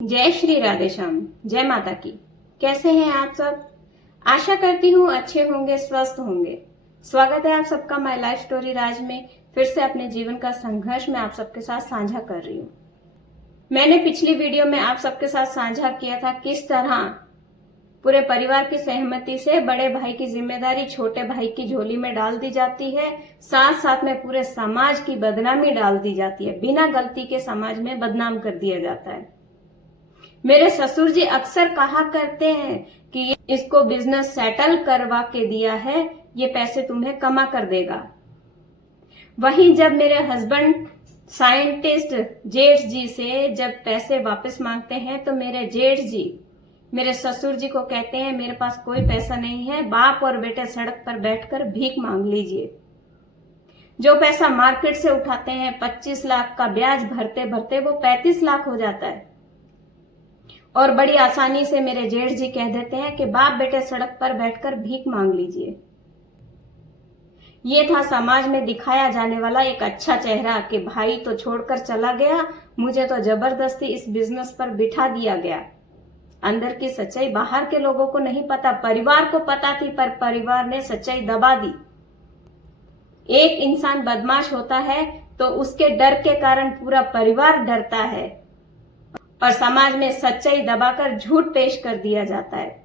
जय श्री राधे श्याम। जय माता की। कैसे हैं आप सब? आशा करती हूँ अच्छे होंगे, स्वस्थ होंगे। स्वागत है आप सबका माय लाइफ स्टोरी राज में। फिर से अपने जीवन का संघर्ष मैं आप सबके साथ साझा कर रही हूँ। मैंने पिछली वीडियो में आप सबके साथ साझा किया था किस तरह पूरे परिवार की सहमति से बड़े भाई की जिम्मेदारी छोटे भाई की झोली में डाल दी जाती है, साथ साथ में पूरे समाज की बदनामी डाल दी जाती है। बिना गलती के समाज में बदनाम कर दिया जाता है। मेरे ससुर जी अक्सर कहा करते हैं कि इसको बिजनेस सेटल करवा के दिया है, ये पैसे तुम्हें कमा कर देगा। वहीं जब मेरे हस्बैंड साइंटिस्ट जेठ जी से जब पैसे वापस मांगते हैं तो मेरे जेठ जी मेरे ससुर जी को कहते हैं मेरे पास कोई पैसा नहीं है, बाप और बेटे सड़क पर बैठकर भीख मांग लीजिए। जो पैसा मार्केट से उठाते हैं 25 लाख का ब्याज भरते भरते वो 35 लाख हो जाता है और बड़ी आसानी से मेरे जेठ जी कह देते हैं कि बाप बेटे सड़क पर बैठकर भीख मांग लीजिए। ये था समाज में दिखाया जाने वाला एक अच्छा चेहरा कि भाई तो छोड़कर चला गया, मुझे तो जबरदस्ती इस बिजनेस पर बिठा दिया गया। अंदर की सच्चाई बाहर के लोगों को नहीं पता, परिवार को पता थी पर परिवार ने सच्चाई दबा दी। एक इंसान बदमाश होता है तो उसके डर के कारण पूरा परिवार डरता है और समाज में सच्चाई दबाकर झूठ पेश कर दिया जाता है,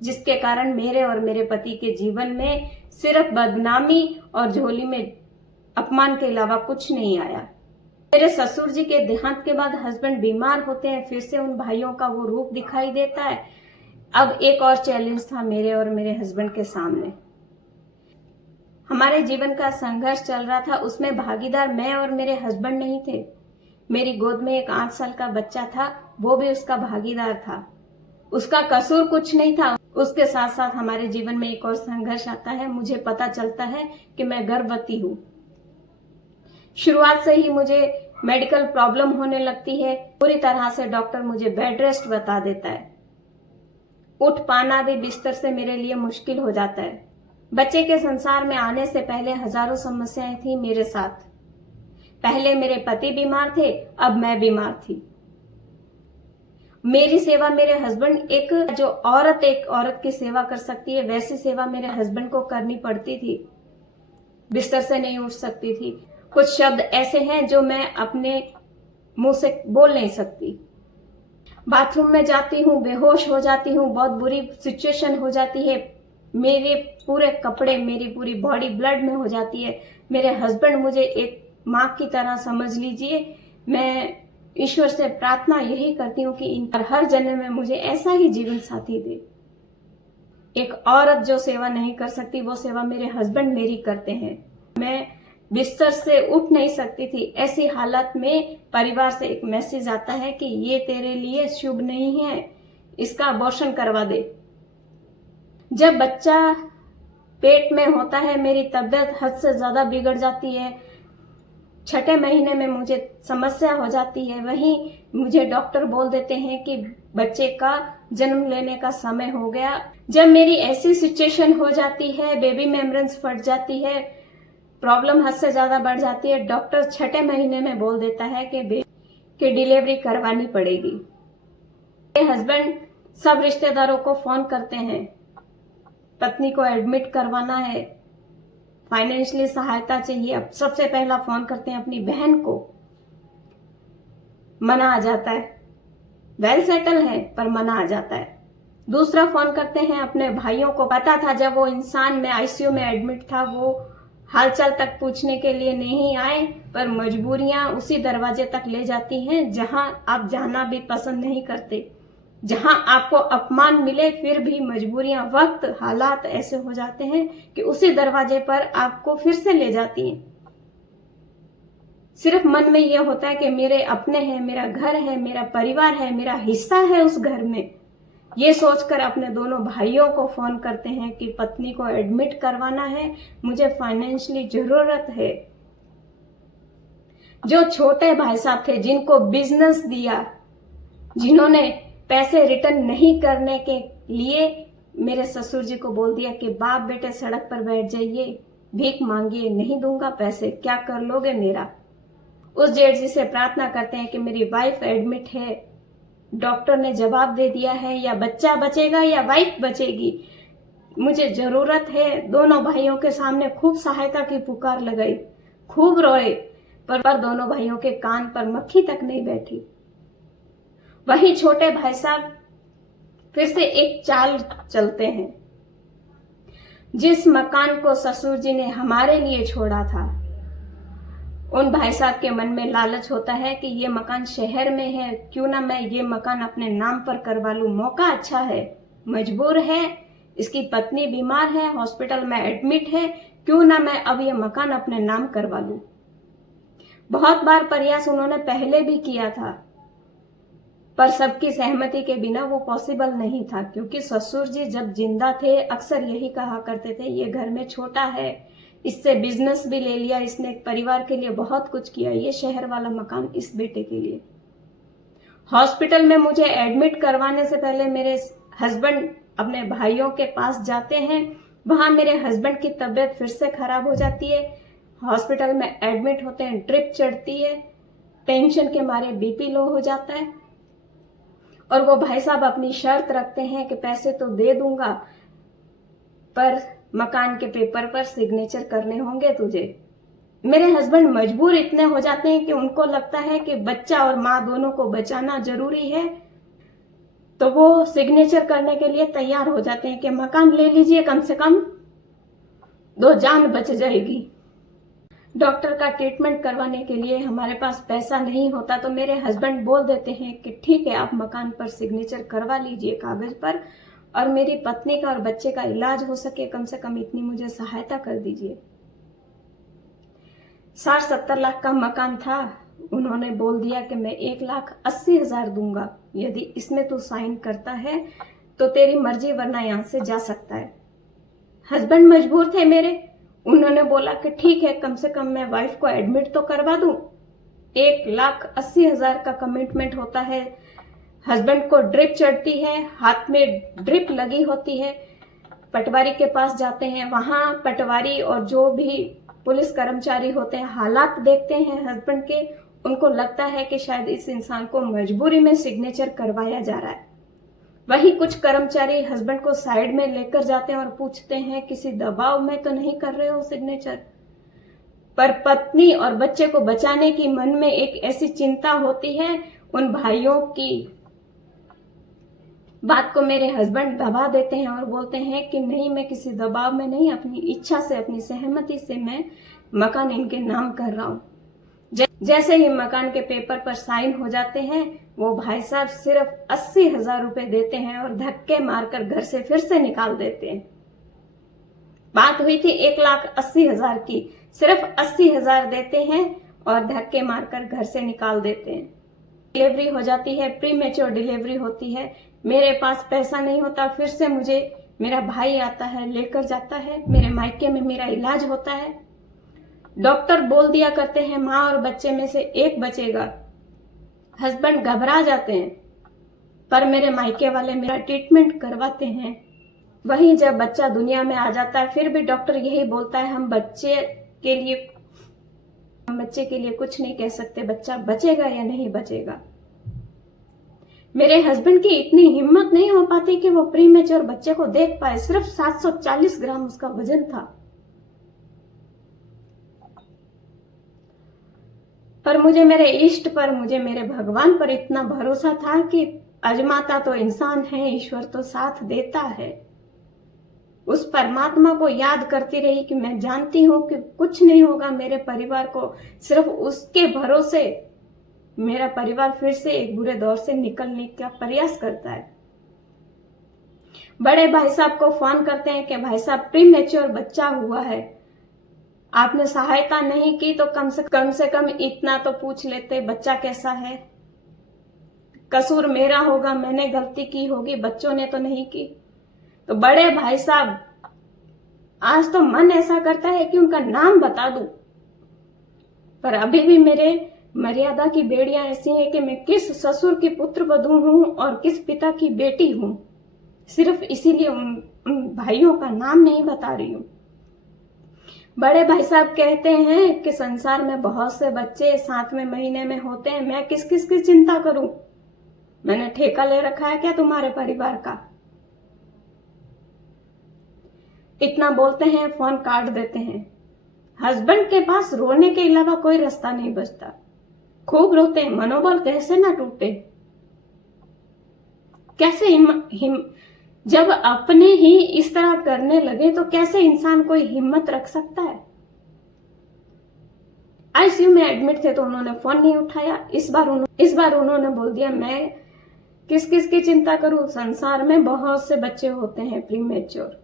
जिसके कारण मेरे और मेरे पति के जीवन में सिर्फ बदनामी और झोली में अपमान के अलावा कुछ नहीं आया। मेरे ससुर जी के देहांत के बाद हस्बैंड बीमार होते हैं, फिर से उन भाइयों का वो रूप दिखाई देता है। अब एक और चैलेंज था मेरे और मेरे हस्बैंड के सामने। हमारे जीवन का संघर्ष चल रहा था, उसमें भागीदार मैं और मेरे हस्बैंड नहीं थे। मेरी गोद में एक 8 साल का बच्चा था, वो भी उसका भागीदार था। उसका कसूर कुछ नहीं था। उसके साथ साथ हमारे जीवन में एक और संघर्ष आता है। मुझे पता चलता है कि मैं गर्भवती हूँ। शुरुआत से ही मुझे मेडिकल प्रॉब्लम होने लगती है। पूरी तरह से डॉक्टर मुझे बेड रेस्ट बता देता है। उठ पाना भी बिस्तर से मेरे लिए मुश्किल हो जाता है। बच्चे के संसार में आने से पहले हजारों समस्याएं थी मेरे साथ। पहले मेरे पति बीमार थे, अब मैं बीमार थी। मेरी सेवा मेरे हस्बैंड एक औरत की सेवा कर सकती है, वैसी सेवा मेरे हस्बैंड को करनी पड़ती थी। बिस्तर से नहीं उठ सकती थी। कुछ शब्द ऐसे हैं जो मैं अपने मुंह से बोल नहीं सकती। बाथरूम में जाती हूँ, बेहोश हो जाती हूँ, बहुत बुरी सिचुएशन हो जाती है। मेरे पूरे कपड़े, मेरी पूरी बॉडी ब्लड में हो जाती है। मेरे हस्बैंड मुझे एक माँ की तरह समझ लीजिए। मैं ईश्वर से प्रार्थना यही करती हूँ कि इन पर हर जन्म में मुझे ऐसा ही जीवन साथी दे। एक औरत जो सेवा नहीं कर सकती वो सेवा मेरे हस्बैंड मेरी करते हैं। मैं बिस्तर से उठ नहीं सकती थी। ऐसी हालत में परिवार से एक मैसेज आता है कि ये तेरे लिए शुभ नहीं है, इसका अबॉर्शन करवा दे। जब बच्चा पेट में होता है मेरी तबीयत हद से ज्यादा बिगड़ जाती है। 6ठे महीने में मुझे समस्या हो जाती है। वहीं मुझे डॉक्टर बोल देते हैं कि बच्चे का जन्म लेने का समय हो गया। जब मेरी ऐसी सिचुएशन हो जाती है, बेबी मेम्ब्रेन्स फट जाती है, प्रॉब्लम हद से ज्यादा बढ़ जाती है, डॉक्टर 6ठे महीने में बोल देता है कि डिलीवरी करवानी पड़ेगी। मेरे हस्बैंड सब रिश्तेदारों को फोन करते हैं, पत्नी को एडमिट करवाना है, फाइनेंशियली सहायता चाहिए। अब सबसे पहला फोन करते हैं अपनी बहन को, मना आ जाता है। वेल सेटल है पर मना आ जाता है। दूसरा फोन करते हैं अपने भाइयों को। पता था जब वो इंसान में आईसीयू में एडमिट था, वो हालचाल तक पूछने के लिए नहीं आए, पर मजबूरियां उसी दरवाजे तक ले जाती हैं जहां आप जाना भी पसंद नहीं करते। जहां आपको अपमान मिले फिर भी मजबूरियां, वक्त, हालात ऐसे हो जाते हैं कि उसी दरवाजे पर आपको फिर से ले जाती हैं। सिर्फ मन में यह होता है कि मेरे अपने हैं, मेरा घर है, मेरा परिवार है, मेरा हिस्सा है उस घर में। ये सोचकर अपने दोनों भाइयों को फोन करते हैं कि पत्नी को एडमिट करवाना है, मुझे फाइनेंशियली जरूरत है। जो छोटे भाई साहब थे जिनको बिजनेस दिया, जिन्होंने पैसे रिटर्न नहीं करने के लिए मेरे ससुर जी को बोल दिया कि बाप बेटे सड़क पर बैठ जाइए, भीख मांगिए, नहीं दूंगा पैसे, क्या कर लोगे मेरा। उस जेठ जी से प्रार्थना करते हैं कि मेरी वाइफ एडमिट है, डॉक्टर ने जवाब दे दिया है या बच्चा बचेगा या वाइफ बचेगी, मुझे जरूरत है। दोनों भाइयों के सामने खूब सहायता की पुकार लगाई, खूब रोए, पर दोनों भाइयों के कान पर मक्खी तक नहीं बैठी। वही छोटे भाई साहब फिर से एक चाल चलते हैं। जिस मकान को ससुर जी ने हमारे लिए छोड़ा था, उन भाई साहब के मन में लालच होता है कि ये मकान शहर में है, क्यों ना मैं ये मकान अपने नाम पर करवा लूं। मौका अच्छा है, मजबूर है, इसकी पत्नी बीमार है, हॉस्पिटल में एडमिट है, क्यों ना मैं अब ये मकान अपने नाम करवा लूं। बहुत बार प्रयास उन्होंने पहले भी किया था, पर सबकी सहमति के बिना वो पॉसिबल नहीं था, क्योंकि ससुर जी जब जिंदा थे अक्सर यही कहा करते थे, ये घर में छोटा है, इससे बिजनेस भी ले लिया इसने, परिवार के लिए बहुत कुछ किया, ये शहर वाला मकान इस बेटे के लिए। हॉस्पिटल में मुझे एडमिट करवाने से पहले मेरे हस्बैंड अपने भाइयों के पास जाते हैं। वहां मेरे हस्बैंड की तबीयत फिर से खराब हो जाती है, हॉस्पिटल में एडमिट होते हैं, ड्रिप चढ़ती है, टेंशन के मारे बीपी लो हो जाता है, और वो भाई साहब अपनी शर्त रखते हैं कि पैसे तो दे दूंगा, पर मकान के पेपर पर सिग्नेचर करने होंगे तुझे। मेरे हस्बैंड मजबूर इतने हो जाते हैं कि उनको लगता है कि बच्चा और माँ दोनों को बचाना जरूरी है, तो वो सिग्नेचर करने के लिए तैयार हो जाते हैं कि मकान ले लीजिए, कम से कम 2 जान बच जाएगी। डॉक्टर का ट्रीटमेंट करवाने के लिए हमारे पास पैसा नहीं होता, तो मेरे हस्बैंड बोल देते हैं कि ठीक है, आप मकान पर सिग्नेचर करवा लीजिए कागज पर, और मेरी पत्नी का और बच्चे का इलाज हो सके, कम से कम इतनी मुझे सहायता कर दीजिए। 60-70 लाख का मकान था, उन्होंने बोल दिया कि मैं 1,80,000 दूंगा, यदि इसमें तू साइन करता है तो तेरी मर्जी, वरना यहां से जा सकता है। हस्बैंड मजबूर थे मेरे, उन्होंने बोला कि ठीक है, कम से कम मैं वाइफ को एडमिट तो करवा दूं। 1,80,000 का कमिटमेंट होता है। हस्बैंड को ड्रिप चढ़ती है, हाथ में ड्रिप लगी होती है, पटवारी के पास जाते हैं, वहां पटवारी और जो भी पुलिस कर्मचारी होते हैं हालात देखते हैं हस्बैंड के, उनको लगता है कि शायद इस इंसान को मजबूरी में सिग्नेचर करवाया जा रहा है। वही कुछ कर्मचारी हस्बैंड को साइड में लेकर जाते हैं और पूछते हैं, किसी दबाव में तो नहीं कर रहे हो सिग्नेचर? पर पत्नी और बच्चे को बचाने की मन में एक ऐसी चिंता होती है, उन भाइयों की बात को मेरे हस्बैंड दबा देते हैं और बोलते हैं कि नहीं, मैं किसी दबाव में नहीं, अपनी इच्छा से, अपनी सहमति से मैं मकान इनके नाम कर रहा हूं। जैसे ही मकान के पेपर पर साइन हो जाते हैं, वो भाई साहब सिर्फ 80,000 रुपए देते हैं और धक्के मारकर घर से फिर से निकाल देते हैं। बात हुई थी 1,80,000 की, सिर्फ 80,000 देते हैं और धक्के मारकर घर से निकाल देते हैं। डिलीवरी हो जाती है, प्री मैच्योर डिलीवरी होती है, मेरे पास पैसा नहीं होता, फिर से मुझे मेरा भाई आता है, लेकर जाता है, मेरे मायके में मेरा इलाज होता है। डॉक्टर बोल दिया करते हैं माँ और बच्चे में से एक बचेगा, हस्बैंड घबरा जाते हैं, पर मेरे मायके वाले मेरा ट्रीटमेंट करवाते हैं। वहीं जब बच्चा दुनिया में आ जाता है, फिर भी डॉक्टर यही बोलता है, हम बच्चे के लिए कुछ नहीं कह सकते, बच्चा बचेगा या नहीं बचेगा। मेरे हस्बैंड की इतनी हिम्मत नहीं हो पाती कि वो प्री मैच्योर बच्चे को देख पाए। सिर्फ 740 ग्राम उसका वजन था, पर मुझे मेरे इष्ट पर, मुझे मेरे भगवान पर इतना भरोसा था कि अजमाता तो इंसान है, ईश्वर तो साथ देता है। उस परमात्मा को याद करती रही कि मैं जानती हूं कि कुछ नहीं होगा मेरे परिवार को, सिर्फ उसके भरोसे मेरा परिवार फिर से एक बुरे दौर से निकलने का प्रयास करता है। बड़े भाई साहब को फोन करते हैं कि भाई साहब प्री मैच्योर बच्चा हुआ है, आपने सहायता नहीं की तो कम से कम इतना तो पूछ लेते, बच्चा कैसा है। कसूर मेरा होगा, मैंने गलती की होगी, बच्चों ने तो नहीं की। तो बड़े भाई साहब, आज तो मन ऐसा करता है कि उनका नाम बता दूं, पर अभी भी मेरे मर्यादा की बेड़ियां ऐसी हैं कि मैं किस ससुर की पुत्र वधू हूं और किस पिता की बेटी हूं, सिर्फ इसीलिए उन भाइयों का नाम नहीं बता रही हूं। बड़े भाई साहब कहते हैं कि संसार में बहुत से बच्चे 7वें महीने में होते हैं, मैं किस किस की चिंता करूं। मैंने ठेका ले रखा है क्या तुम्हारे परिवार का? इतना बोलते हैं, फोन काट देते हैं। हस्बैंड के पास रोने के अलावा कोई रास्ता नहीं बचता। खूब रोते हैं, मनोबल कैसे ना टूटे। कैसे जब अपने ही इस तरह करने लगे तो कैसे इंसान कोई हिम्मत रख सकता है? आईसीयू में एडमिट थे तो उन्होंने फोन नहीं उठाया। इस बार उन्होंने बोल दिया मैं किस किस की चिंता करूं, संसार में बहुत से बच्चे होते हैं प्रीमेच्योर।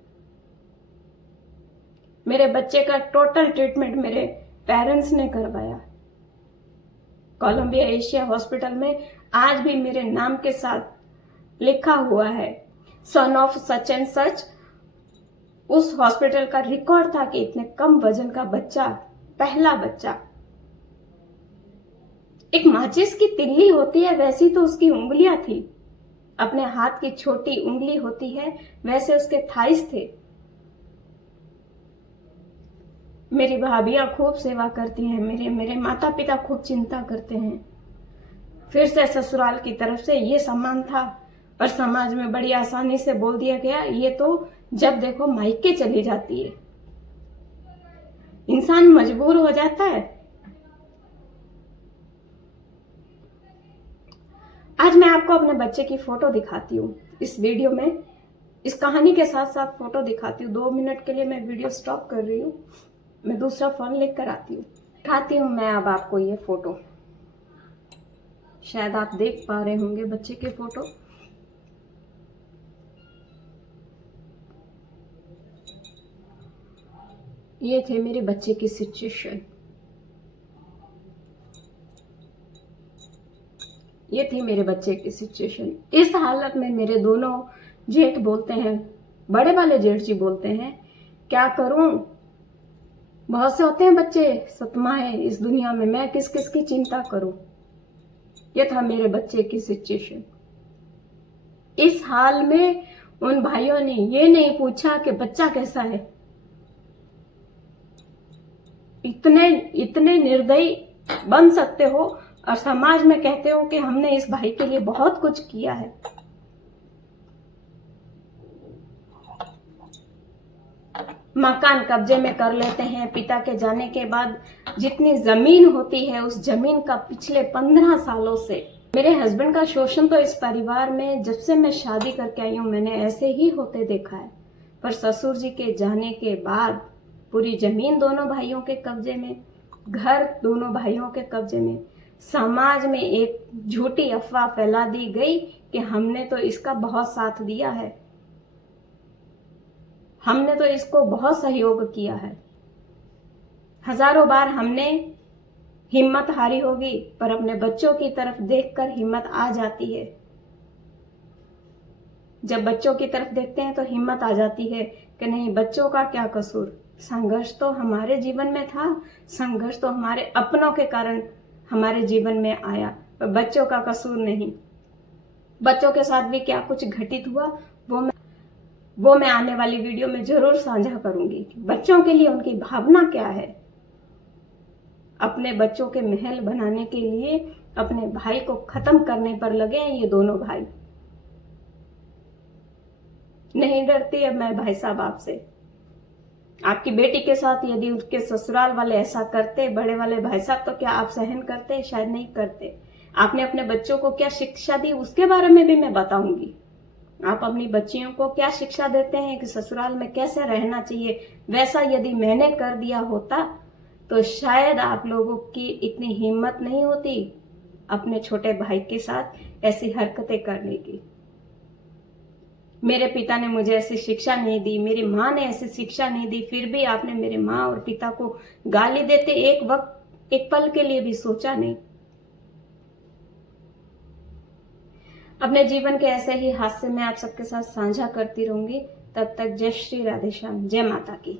मेरे बच्चे का टोटल ट्रीटमेंट मेरे पेरेंट्स ने करवाया। कोलंबिया एशिया हॉस्पिटल में आज भी मेरे नाम के साथ लिखा हुआ है, son of such and such. उस हॉस्पिटल का रिकॉर्ड था कि इतने कम वजन का बच्चा, पहला बच्चा। एक माचिस की तिल्ली होती है वैसी तो उसकी उंगलियां थी, अपने हाथ की छोटी उंगली होती है वैसे उसके थाइस थे। मेरी भाभियां खूब सेवा करती हैं, मेरे माता पिता खूब चिंता करते हैं। फिर से ससुराल की तरफ से ये सम्मान था और समाज में बड़ी आसानी से बोल दिया गया, ये तो जब देखो मायके चली जाती है। इंसान मजबूर हो जाता है। आज मैं आपको अपने बच्चे की फोटो दिखाती हूँ इस वीडियो में। इस कहानी के साथ साथ फोटो दिखाती हूँ। 2 मिनट के लिए मैं वीडियो स्टॉप कर रही हूँ, मैं दूसरा फोन लेकर आती हूँ। दिखाती हूँ मैं अब आपको ये फोटो। शायद आप देख पा रहे होंगे बच्चे के फोटो। ये थे मेरे बच्चे की सिचुएशन, ये थी मेरे बच्चे की सिचुएशन। इस हालत में मेरे दोनों जेठ बोलते हैं, बड़े वाले जेठ जी बोलते हैं, क्या करूं, बहुत से होते हैं बच्चे सतमाए इस दुनिया में, मैं किस किस की चिंता करूं। ये था मेरे बच्चे की सिचुएशन। इस हाल में उन भाइयों ने ये नहीं पूछा कि बच्चा कैसा है। इतने निर्दयी बन सकते हो और समाज में कहते हो कि हमने इस भाई के लिए बहुत कुछ किया है। मकान कब्जे में कर लेते हैं। पिता के जाने के बाद जितनी जमीन होती है उस जमीन का पिछले 15 सालों से मेरे हस्बैंड का शोषण तो इस परिवार में जब से मैं शादी करके आई हूं मैंने ऐसे ही होते देखा है। पर ससुर जी के जाने के बाद पूरी जमीन दोनों भाइयों के कब्जे में, घर दोनों भाइयों के कब्जे में। समाज में एक झूठी अफवाह फैला दी गई कि हमने तो इसका बहुत साथ दिया है, हमने तो इसको बहुत सहयोग किया है। हजारों बार हमने हिम्मत हारी होगी पर अपने बच्चों की तरफ देखकर हिम्मत आ जाती है। जब बच्चों की तरफ देखते हैं तो हिम्मत आ जाती है कि नहीं, बच्चों का क्या कसूर, संघर्ष तो हमारे जीवन में था, संघर्ष तो हमारे अपनों के कारण हमारे जीवन में आया, पर बच्चों का कसूर नहीं। बच्चों के साथ भी क्या कुछ घटित हुआ वो मैं आने वाली वीडियो में जरूर साझा करूंगी। बच्चों के लिए उनकी भावना क्या है। अपने बच्चों के महल बनाने के लिए अपने भाई को खत्म करने पर लगे हैं ये दोनों भाई। नहीं डरती अब मैं भाई साहब आपसे। आपकी बेटी के साथ यदि उसके ससुराल वाले ऐसा करते, बड़े वाले भाई साहब, तो क्या आप सहन करते? शायद नहीं करते। आपने अपने बच्चों को क्या शिक्षा दी उसके बारे में भी मैं बताऊंगी। आप अपनी बच्चियों को क्या शिक्षा देते हैं कि ससुराल में कैसे रहना चाहिए, वैसा यदि मैंने कर दिया होता तो शायद आप लोगों की इतनी हिम्मत नहीं होती अपने छोटे भाई के साथ ऐसी हरकतें करने की। मेरे पिता ने मुझे ऐसी शिक्षा नहीं दी, मेरी माँ ने ऐसी शिक्षा नहीं दी, फिर भी आपने मेरे माँ और पिता को गाली देते एक पल के लिए भी सोचा नहीं। अपने जीवन के ऐसे ही हादसे मैं आप सबके साथ साझा करती रहूंगी। तब तक जय श्री राधे श्याम, जय माता की।